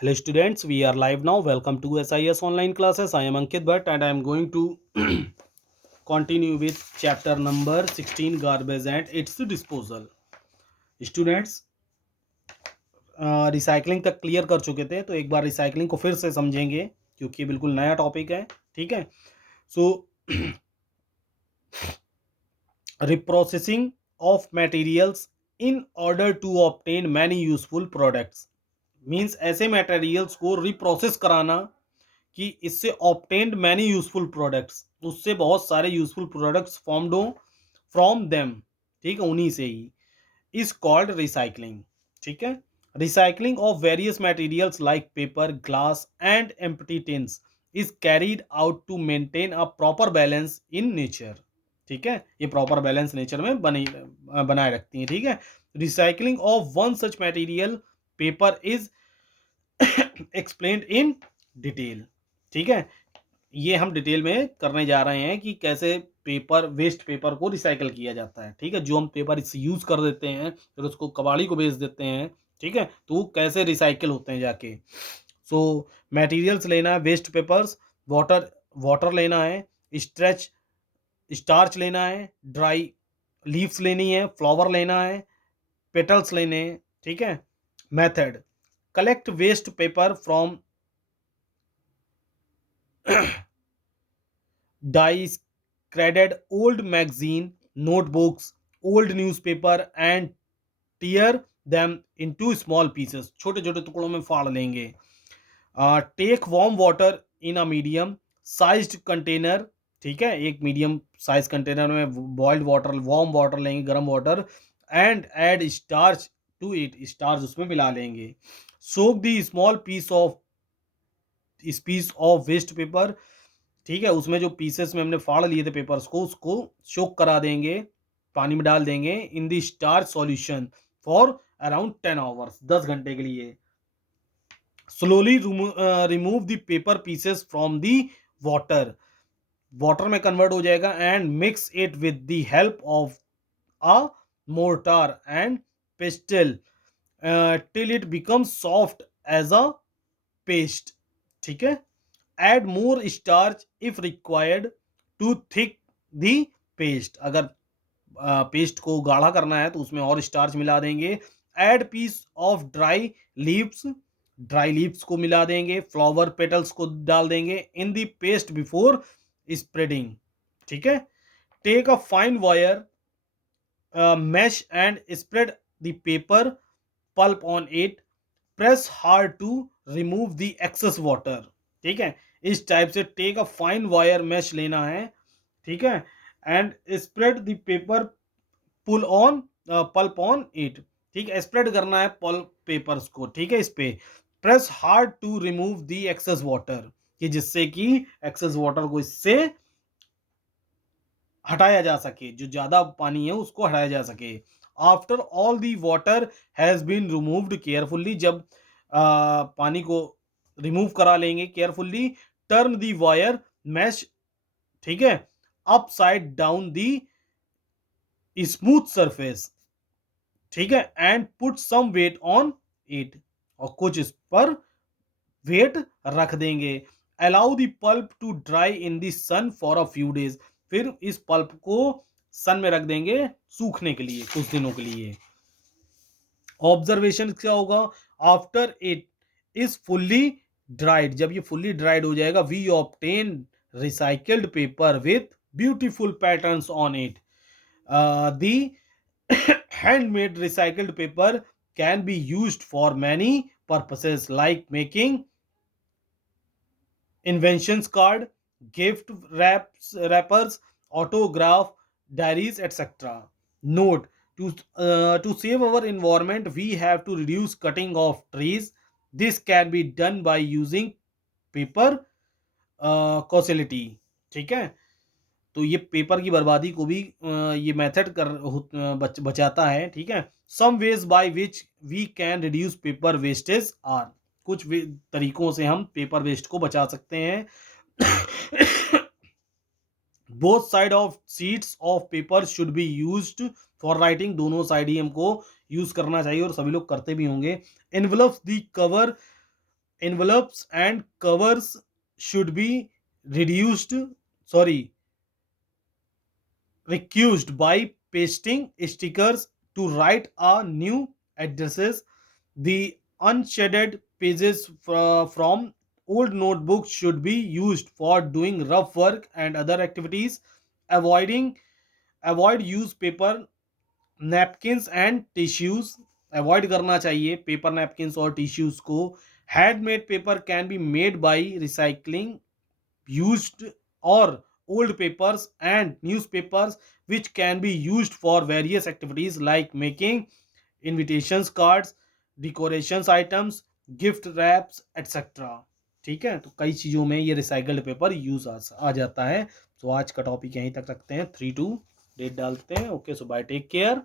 Hello students, we are live now. Welcome to SIS online classes. I am Ankit Bhatt and I am going to continue with chapter number 16 garbage and its disposal. Students, recycling तक clear कर चुके थे तो एक बार recycling को फिर से समझेंगे क्योंकि बिल्कुल नया टॉपिक है. ठीक है. So reprocessing of materials in order to obtain many useful products means ऐसे मटेरियल्स को रिप्रोसेस कराना कि इससे ऑब्टेन्ड मैनी यूजफुल प्रोडक्ट्स, उससे बहुत सारे यूजफुल प्रोडक्ट्स फॉर्म्ड हो फ्रॉम देम. ठीक है, उन्हीं से ही इज कॉल्ड रिसाइकलिंग. ठीक है. Recycling of various materials like paper, glass and empty tins is carried out to maintain a proper balance in nature. ठीक है, ये प्रॉपर बैलेंस नेचर में बनाए रखती है. ठीक है. Recycling of one such material paper is explained in detail. ठीक है, ये हम डिटेल में करने जा रहे हैं कि कैसे पेपर, वेस्ट पेपर को रिसाइकल किया जाता है. ठीक है, जो हम पेपर इस यूज कर देते हैं फिर उसको कबाड़ी को बेच देते हैं. ठीक है, तो वो कैसे रिसाइकल होते हैं जाके. सो मटेरियल्स लेना है, वेस्ट पेपर्स, वाटर वाटर लेना है, स्ट्रेच स्टार्च लेना है, ड्राई लीव्स लेनी है, फ्लावर लेना है, पेटल्स लेने हैं. ठीक है. Method: collect waste paper from discarded old magazine, notebooks, old newspaper and tear them into small pieces. छोटे छोटे टुकड़ों में फाड़ लेंगे. Take warm water in a medium sized container. ठीक है, एक मीडियम साइज कंटेनर में बॉइल्ड वाटर, वार्म वाटर लेंगे, गर्म water, and add starch to it, starch उसमें मिला लेंगे. Soak the small piece of waste paper. ठीक है, उसमें जो पीसेस में हमने फाड़ लिए थे पेपर्स को, उसको सोक करा देंगे, पानी में डाल देंगे in the starch solution for around 10 hours, 10 घंटे के लिए. Slowly remove the paper pieces from the water, water में कन्वर्ट हो जाएगा, and mix it with the help of a mortar and pestle till it becomes soft as a paste. ठीक है. Add more starch if required to thick the paste. अगर paste को गाढ़ा करना है तो उसमें और स्टार्च मिला देंगे. Add piece of leaves dry leaves को मिला देंगे, फ्लावर पेटल्स को डाल देंगे in the paste before spreading. ठीक है. Take a fine wire mesh and spread the paper pulp on it. Press hard to remove the excess water. ठीक है, इस टाइप से take a fine wire mesh लेना है. ठीक है. And spread the paper pull on pulp on it. ठीक है, स्प्रेड करना है पल्प पेपर्स को. ठीक है, इस पे press hard to remove the excess water, कि जिससे कि एक्सेस वाटर को इससे हटाया जा सके, जो ज्यादा पानी है उसको हटाया जा सके. After all the water has been removed carefully, जब पानी को रिमूव करा लेंगे carefully, turn the wire mesh. ठीक है, upside down the smooth surface. ठीक है, and put some weight on it, और कुछ इस पर वेट रख देंगे. Allow the pulp to dry in the sun for a few days. फिर इस पल्प को सन में रख देंगे सूखने के लिए कुछ दिनों के लिए. ऑब्जर्वेशन क्या होगा? After it is fully dried, जब ये फुल्ली ड्राइड हो जाएगा, we obtain recycled paper with beautiful patterns on it. The handmade recycled paper can be used for many purposes like making inventions card, gift wrappers, autograph diaries, etc. Note: to save our environment we have to reduce cutting of trees. This can be done by using paper causality. ठीक है, तो ये paper की बर्बादी को भी ये method बचाता है. ठीक है. Some ways by which we can reduce paper wastage are, कुछ तरीकों से हम पेपर वेस्ट को बचा सकते हैं. Both side of sheets of paper should be used for writing, दोनों साइड ही हमको यूज करना चाहिए और सभी लोग करते भी होंगे. Envelopes the cover envelopes and covers should be reduced, sorry, recused by pasting stickers to write a new addresses. The unshaded pages from old notebooks should be used for doing rough work and other activities. Avoiding avoid use paper napkins and tissues, avoid करना चाहिए paper napkins और tissues को. Handmade paper can be made by recycling used or old papers and newspapers which can be used for various activities like making invitations cards, decorations items, gift wraps etc. ठीक है, तो कई चीज़ों में ये recycled paper use आ जाता है. तो आज का टॉपिक यहीं तक रखते हैं. 3 2 डेट डालते हैं. ओके, सो बाय, टेक केयर.